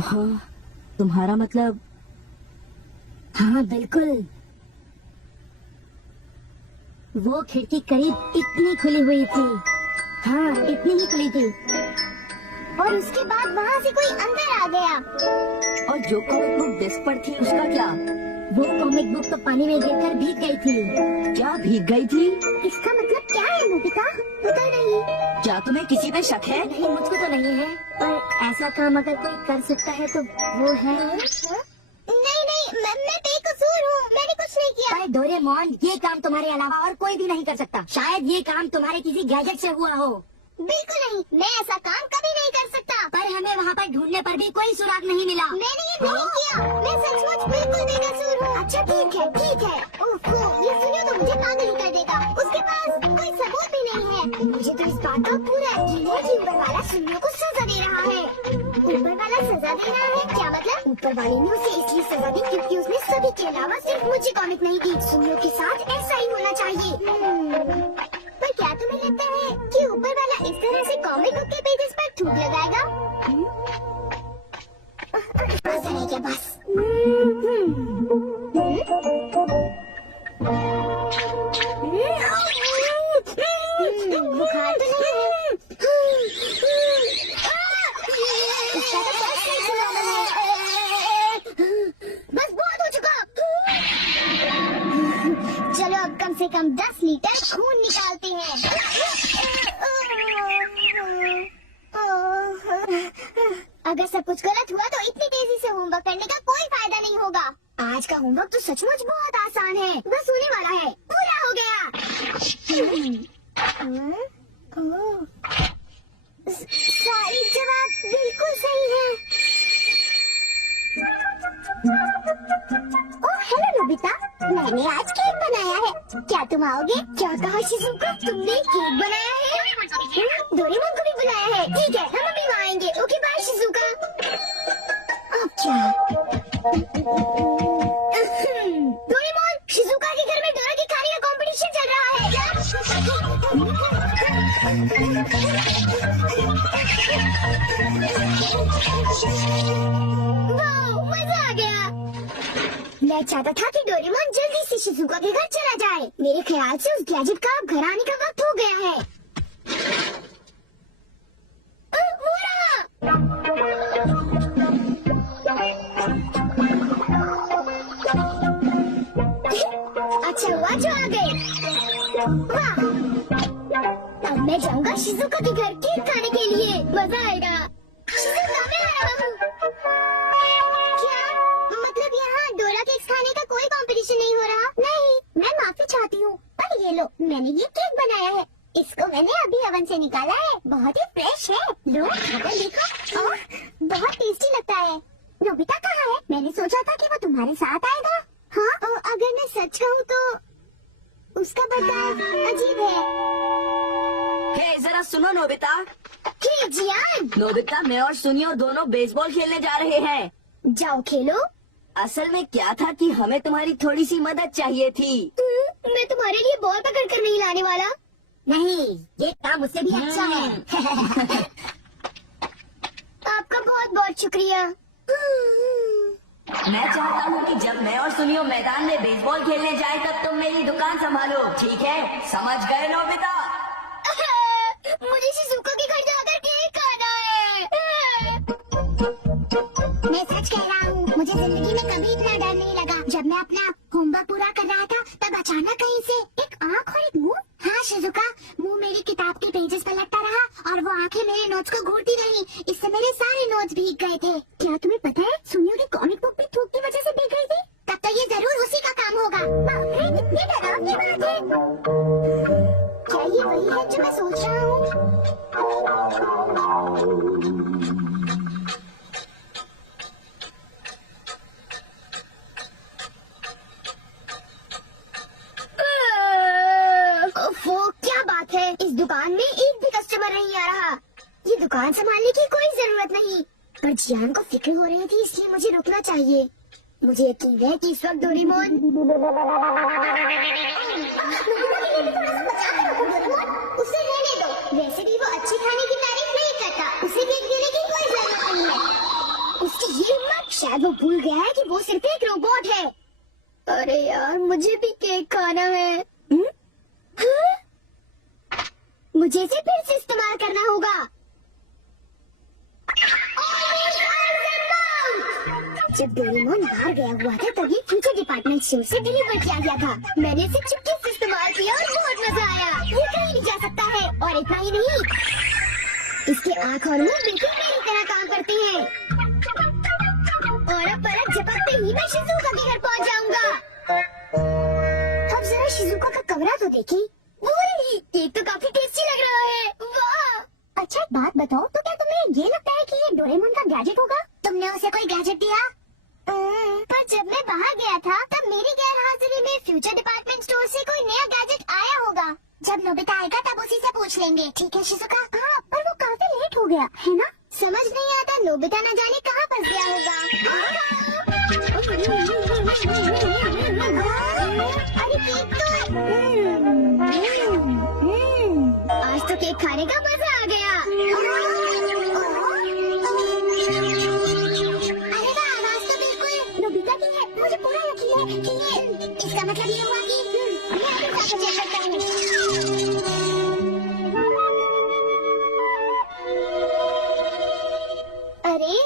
हाँ, तुम्हारा मतलब? हाँ बिल्कुल, वो खिड़की करीब इतनी खुली हुई थी। हाँ, इतनी ही खुली थी और उसके बाद वहाँ से कोई अंदर आ गया। और जो कॉमिक बुक डेस्क पर थी उसका क्या? वो कॉमिक बुक तो पानी में गिरकर भीग गई थी। क्या भीग गई थी? इसका मतलब क्या है नोबिता? पता नहीं। क्या तुम्हें किसी पे शक है? नहीं, मुझको तो नहीं है, पर ऐसा काम अगर कोई कर सकता है तो वो है। नहीं नहीं, मैं बेकसूर हूँ, मैंने कुछ नहीं किया। अरे डोरेमोन, ये काम तुम्हारे अलावा और कोई भी नहीं कर सकता। शायद ये काम तुम्हारे किसी गैजेट से हुआ हो। बिल्कुल नहीं, मैं ऐसा काम कभी नहीं कर सकता। पर हमें वहाँ पर ढूंढने पर भी कोई सुराग नहीं मिला। मैंने ये नहीं किया, मैं सचमुच बिल्कुल बेकसूर हूँ। अच्छा ठीक है ठीक है। ओहो, ये सुनियो तो मुझे पागल ही कर देगा। उसके पास कोई सबूत भी नहीं है। मुझे तो इस बात का पूरा यकीन है कि ऊपर वाला सुनियो को सजा दे रहा है। ऊपर वाला सजा दे रहा है? क्या मतलब? ऊपर वाले ने उसे इसलिए सजा दी क्योंकि उसने सभी के अलावा सिर्फ मुझे कॉमिक नहीं दी। सुनियो के साथ ऐसा ही होना चाहिए। पर क्या तुम्हें लगता है कि ऊपर वाला इस तरह से कॉमिक बुक के पेजेस पर थूक लगाएगा? बस है बस। बुखार तो नहीं है? इसका तो बस नहीं सुना मैंने। बस बहुत हो चुका। चलो अब कम से कम 10 लीटर खून निकालते हैं। अगर सब कुछ गलत हुआ तो इतनी तेजी से होमवर्क करने का कोई फायदा नहीं होगा। आज का होमवर्क तो सचमुच बहुत आसान है, बस होने वाला है, पूरा हो गया। सारी जवाब बिल्कुल सही है। ओह हेलो नोबिता, मैंने आज केक बनाया है, क्या तुम आओगे? क्या कहा शिज़ुका, तुमने केक बनाया है? डोरेमोन को भी बुलाया है। ठीक है, हम अभी वहाँ आएंगे। Okay bye Shizuka. अब क्या? डोरेमोन, शिज़ुका के घर में डोरा के खाने का कंपटीशन चल रहा है। वाह, मजा आ गया। मैं चाहता था कि डोरेमोन जल्दी से शिज़ुका के घर चला जाए। मेरे ख्याल से उस गैजेट का अब घर आने का वक्त हो गया है। वो रहा। अच्छा हुआ जो आ गए। वाह, अब मैं जाऊंगा शिज़ुका के घर केक खाने के लिए, मजा आएगा। शिज़ुका, मैं आ रहा हूँ। क्या मतलब यहाँ डोरा केक्स खाने का कोई कंपटीशन नहीं हो रहा? नहीं, मैं माफी चाहती हूँ, पर ये लो, मैंने ये केक बनाया है। इसको मैंने अभी ओवन से निकाला है, बहुत ही फ्रेश है। लो खाकर देखो। ओह, बहुत टेस्टी लगता है। नोबिता कहाँ है? मैंने सोचा था कि वो तुम्हारे साथ आएगा। हाँ, अगर मैं सच कहूँ तो उसका बर्ताव अजीब है। हे, जरा सुनो नोबिता। जियान, नोबिता, मैं और सुनियो दोनों बेसबॉल खेलने जा रहे हैं। जाओ खेलो। असल में क्या था कि हमें तुम्हारी थोड़ी सी मदद चाहिए थी। मैं तुम्हारे लिए बॉल पकड़ कर नहीं लाने वाला। नहीं, ये काम मुझसे भी अच्छा है। आपका बहुत बहुत शुक्रिया। मैं चाहता हूँ कि जब मैं और सुनियो मैदान में बेसबॉल खेलने जाए तब तुम मेरी दुकान संभालो, ठीक है? समझ गए नोबिता? मुझे शिज़ुका के घर जाकर केक खाना है। मैं सच कह रहा हूँ, मुझे जिंदगी में कभी इतना डर नहीं लगा। जब मैं अपना होमवर्क पूरा कर रहा था तब अचानक कहीं से एक आँख और एक मुंह। हाँ शिज़ुका, मुंह मेरी किताब के पेजेस पर लगता रहा और वो आंखें मेरे नोट्स को घूरती रही। इससे मेरे सारे नोट्स भीग गए थे। क्या तुम्हें पता है, सुनियो की कॉमिक बुक भी थूक की वजह से भीग गई थी? तब तो ये जरूर उसी का काम होगा। बाप रे, कितनी डरावनी बात है। क्या ये वही है जो मैं सोच रहा हूँ? वो क्या बात है, इस दुकान में एक भी कस्टमर नहीं आ रहा। ये दुकान संभालने की कोई जरूरत नहीं, पर जियान को फिक्र हो रही थी इसलिए मुझे रुकना चाहिए। मुझे यकीन है कि इस वक्त डोरेमोन उसे रहने दो। वैसे भी वो अच्छे खाने की तारीफ नहीं करता, उसे केक देने की कोई जरूरत नहीं है। उसकी ये मत, शायद वो भूल गया है कि वो सिर्फ एक रोबोट है। अरे यार, मुझे भी केक खाना है। हाँ? मुझे इसे फिर से इस्तेमाल करना होगा। जब डोरेमोन बाहर गया हुआ था तभी फ्यूचर डिपार्टमेंट स्टोर से डिलीवर किया गया था। मैंने इसे चुटकी से इस्तेमाल किया और बहुत मजा आया। ये कहीं भी जा सकता है। और इतना ही नहीं, इसके आँख और मुंह बिल्कुल मेरी तरह काम करते हैं। और अब पलक झपकते ही मैं शिजुका के घर पहुंच जाऊंगा। अब जरा शिजुका का कमरा तो देखी। केक तो काफी टेस्टी लग रहा है। वाह! अच्छा, एक बात बताओ, तो क्या तुम्हें ये लगता है कि ये डोरेमोन का गैजेट होगा? तुमने उसे कोई गैजेट दिया? पर जब मैं बाहर गया था तब मेरी गैरहाजिरी में फ्यूचर डिपार्टमेंट स्टोर से कोई नया गैजेट आया होगा। जब नोबिता आएगा तब उसी से पूछ लेंगे। ठीक है शिजुका? हाँ, पर वो काफी लेट हो गया है ना? समझ नहीं आता नोबिता न जाने कहाँ फंस गया होगा। अरे केक तो आज तो केक खाने का मजा आ गया। अरे वाह, आवाज तो बिल्कुल नोबिता की है। मुझे पूरा यकीन है कि इसका मतलब ये हुआ कि मैं अभी जाकर चेक करता हूँ। अरे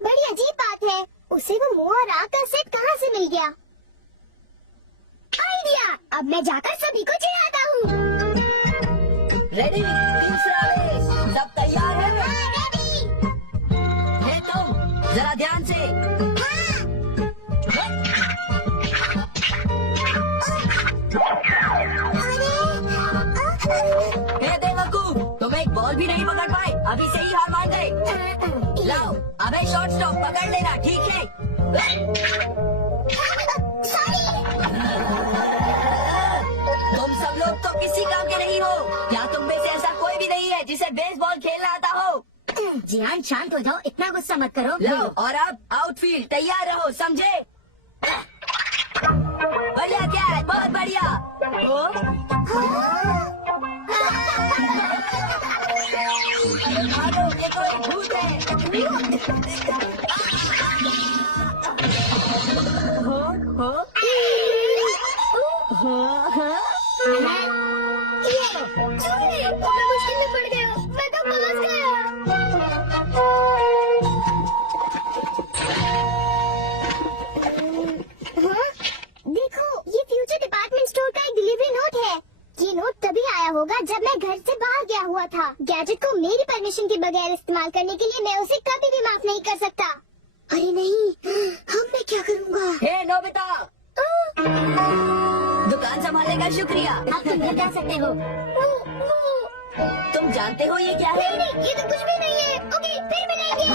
बड़ी अजीब बात है, उसे वो मुंह और आँख का सेट कहाँ से मिल गया? आइडिया! अब मैं जाकर सभी को चिढ़ाता हूँ। रेडी, दूसरा रेस, सब तैयार है? रेडी। ये तुम जरा ध्यान से। हे बेवकूफ, तुम एक बॉल भी नहीं पकड़ पाए, अभी से ही हार मान गए। लाओ, अबे शॉर्ट स्टॉप पकड़ लेना, ठीक है? तुम सब लोग तो किसी काम के नहीं हो। क्या तुम में से ऐसा कोई भी नहीं है जिसे बेसबॉल खेलना आता हो? जियान, शांत हो जाओ, इतना गुस्सा मत करो। लाओ, और अब आउटफील्ड तैयार रहो, समझे? बढ़िया क्या है, बहुत बढ़िया। भागो, ये कोई भूत है। मैं मुश्किल में पड़ गया, मैं तो फंस गया। हाँ? देखो, ये फ्यूचर डिपार्टमेंट स्टोर का एक डिलीवरी नोट है। ये नोट तभी आया होगा जब मैं घर से बाहर गया हुआ था। गैजेट को मेरी परमिशन के बगैर इस्तेमाल करने के लिए मैं उसे कभी भी माफ नहीं कर सकता। अरे नहीं, अब मैं क्या करूँगा? हे नोबिता, दुकान संभालने का शुक्रिया। आप तुम घर जा सकते हो। तुम जानते हो ये क्या है? नहीं, ये तो कुछ भी नहीं है। ओके, फिर मिलेंगे।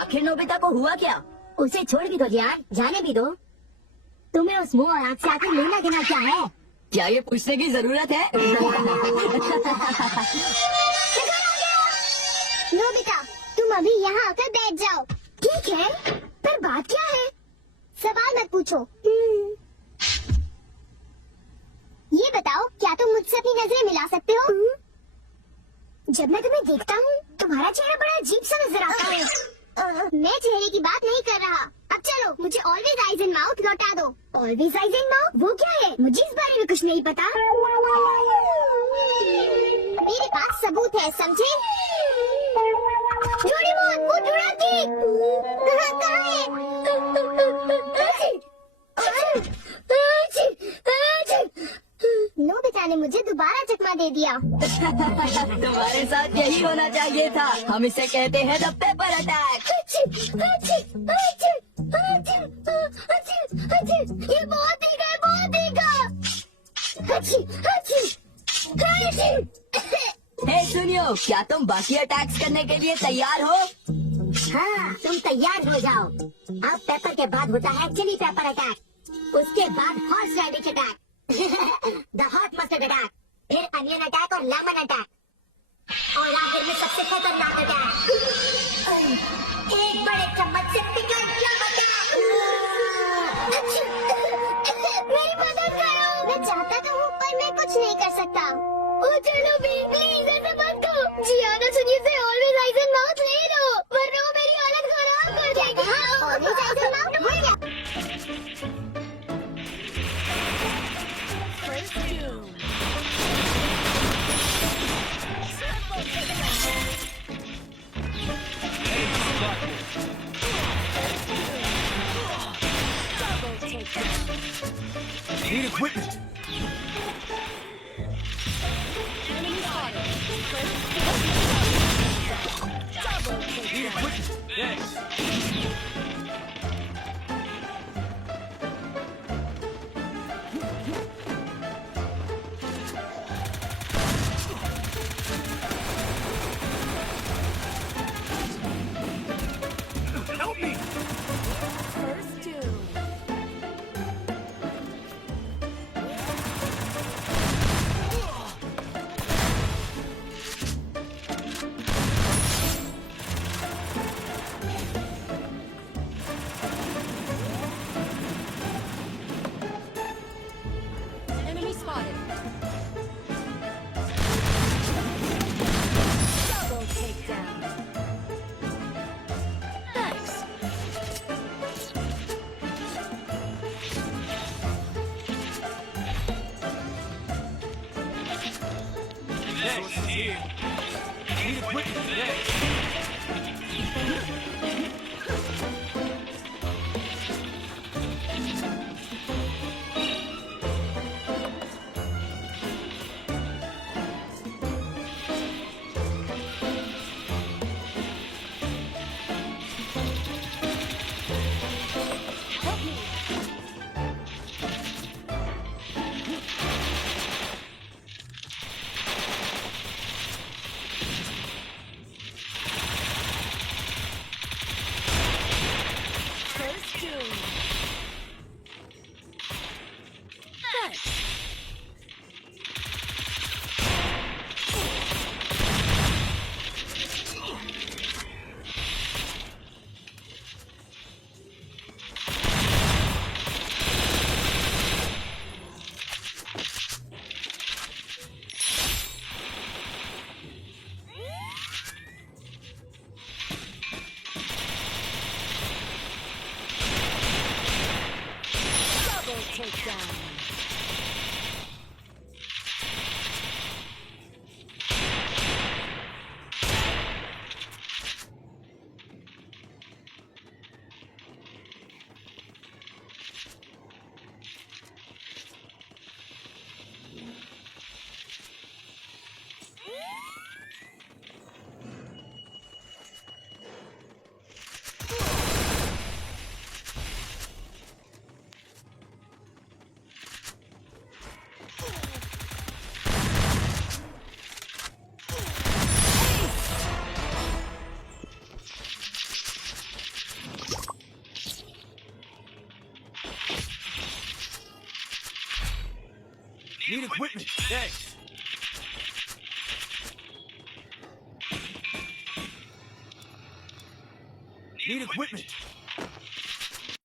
आखिर नोबिता को हुआ क्या? उसे छोड़ भी दो जियान, जाने भी दो। तुम्हें उस मुंह और आँख से आकर लेना देना क्या है? क्या ये पूछने की जरूरत है? नोबिता, तुम अभी यहाँ आकर बैठ जाओ। ठीक है, पर बात क्या है? सवाल मत पूछो। ये बताओ, क्या तुम मुझसे अपनी नजरें मिला सकते हो? जब मैं तुम्हें देखता हूँ, तुम्हारा चेहरा बड़ा अजीब सा नजर आता है। मैं चेहरे की बात नहीं कर रहा। अब चलो, मुझे ऑलवेज आइज एंड माउथ लौटा दो। Always eyes and mouth? वो क्या है? मुझे इस बारे में कुछ नहीं पता। मेरे पास सबूत है, समझे? डोरेमोन, वो डोराकी कहाँ है? नोबिता ने मुझे दोबारा चकमा दे दिया। तुम्हारे साथ यही होना चाहिए था। हम इसे कहते हैं द पेपर अटैक। ये बहुत तीखा है, बहुत तीखा। हे सुनियो, क्या तुम बाकी अटैक्स करने के लिए तैयार हो? हाँ, तुम तैयार हो जाओ। अब पेपर के बाद होता है चिली पेपर अटैक, उसके बाद horse radish attack, the hot mustard attack, फिर अनियन अटैक और लेमन अटैक, और आखिर में सबसे खतरनाक अटैक, एक बड़े चम्मच से पिकल प्लम अटैक। मेरी मदद करो। मैं चाहता तो हूँ, पर मैं कुछ नहीं कर सकता। ओ चलो भी, प्लीज ऐसा मत करो। जियाना सुनिए से always Need equipment. Need equipment. Thanks. Help me. First two. Enemy spotted. Double takedown. Thanks. Thanks. Here. Need equipment. Thanks. Help me. First two. Thanks. Double takedown. Need equipment. Thanks. Need equipment.